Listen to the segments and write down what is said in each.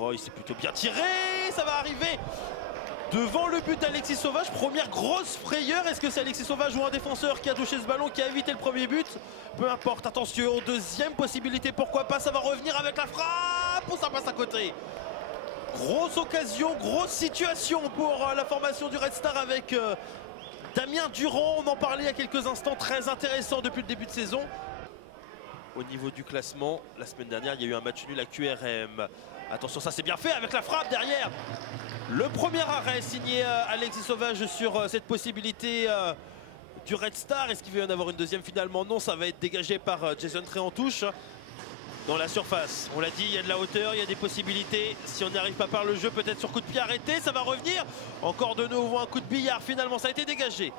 Roy, c'est plutôt bien tiré, ça va arriver devant le but d'Alexis Sauvage. Première grosse frayeur, est-ce que c'est Alexis Sauvage ou un défenseur qui a touché ce ballon, qui a évité le premier but? Peu importe, attention, deuxième possibilité, pourquoi pas, ça va revenir avec la frappe, ou ça passe à côté. Grosse occasion, grosse situation pour la formation du Red Star avec Damien Durand, on en parlait il y a quelques instants, très intéressant depuis le début de saison. Au niveau du classement, la semaine dernière, il y a eu un match nul à QRM. Attention, ça c'est bien fait avec la frappe derrière. Le premier arrêt signé Alexis Sauvage sur cette possibilité du Red Star. Est-ce qu'il va y en avoir une deuxième finalement? Non, ça va être dégagé par Jason Trey en touche. Dans la surface, on l'a dit, il y a de la hauteur, il y a des possibilités. Si on n'y arrive pas par le jeu, peut-être sur coup de pied arrêté, ça va revenir. Encore de nouveau un coup de billard, finalement ça a été dégagé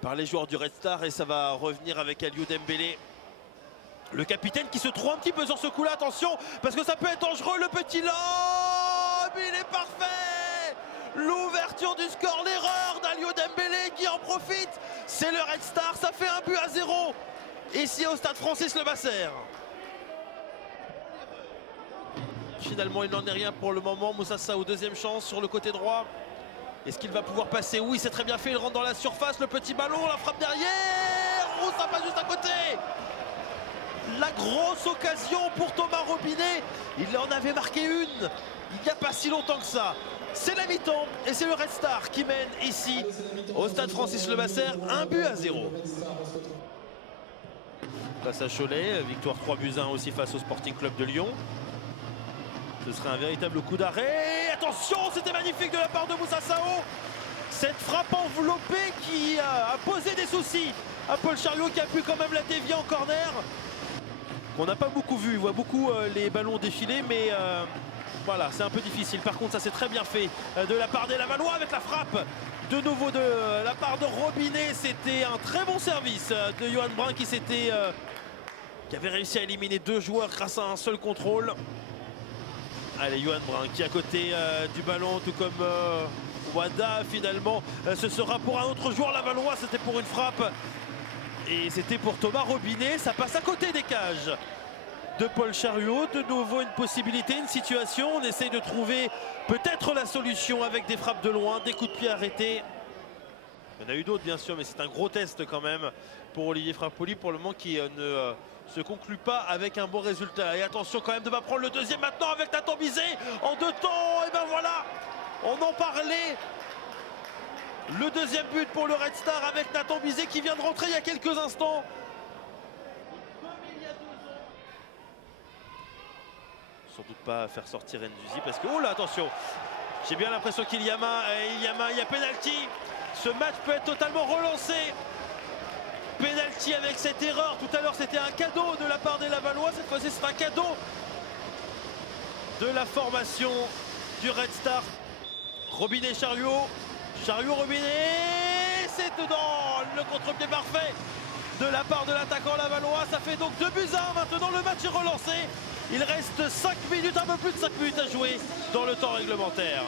par les joueurs du Red Star et ça va revenir avec Aliou Dembélé. Le capitaine qui se trouve un petit peu sur ce coup-là, attention, parce que ça peut être dangereux, le petit lob, il est parfait. L'ouverture du score, l'erreur d'Aliou Dembélé qui en profite. C'est le Red Star, ça fait 1-0 ici au stade Francis Levasseur. Finalement, il n'en est rien pour le moment. Moussa Sao, deuxième chance sur le côté droit. Est-ce qu'il va pouvoir passer? Oui, c'est très bien fait. Il rentre dans la surface. Le petit ballon, la frappe derrière. Oh, ça passe juste à côté. La grosse occasion pour Thomas Robinet. Il en avait marqué une il n'y a pas si longtemps que ça. C'est la mi-temps et c'est le Red Star qui mène ici au stade Francis Levasseur. 1-0. Face à Cholet, victoire 3-1 aussi face au Sporting Club de Lyon. Ce serait un véritable coup d'arrêt. Attention, c'était magnifique de la part de Moussa Sao. Cette frappe enveloppée qui a posé des soucis à Paul Chariot qui a pu quand même la dévier en corner. On n'a pas beaucoup vu, il voit beaucoup les ballons défiler, mais voilà, c'est un peu difficile. Par contre, ça c'est très bien fait de la part des Lavallois avec la frappe. De nouveau de la part de Robinet, c'était un très bon service de Johan Brun qui avait réussi à éliminer 2 joueurs grâce à un seul contrôle. Allez, Johan Brun qui est à côté du ballon, tout comme Wada finalement. Ce sera pour un autre joueur lavallois, c'était pour une frappe. Et c'était pour Thomas Robinet, ça passe à côté des cages de Paul Chariot. De nouveau une possibilité, une situation. On essaye de trouver peut-être la solution avec des frappes de loin, des coups de pied arrêtés. Il y en a eu d'autres bien sûr, mais c'est un gros test quand même pour Olivier Frappoli pour le moment qui ne se conclut pas avec un bon résultat. Et attention quand même de pas prendre le deuxième maintenant avec Nathan Bizet en 2 temps. Et ben voilà, on en parlait. Le deuxième but pour le Red Star avec Nathan Bizet qui vient de rentrer il y a quelques instants. Sans doute pas faire sortir Nduzi parce que, oh là, attention, j'ai bien l'impression qu'il y a il y a pénalty. Ce match peut être totalement relancé. Pénalty avec cette erreur. Tout à l'heure, c'était un cadeau de la part des Lavallois. Cette fois-ci, c'est un cadeau de la formation du Red Star. Robinet, Chariot. Chariot, Robinet. C'est dedans. Le contre-pied parfait de la part de l'attaquant lavallois. Ça fait donc 2-1. Maintenant, le match est relancé. Il reste 5 minutes, un peu plus de 5 minutes à jouer dans le temps réglementaire.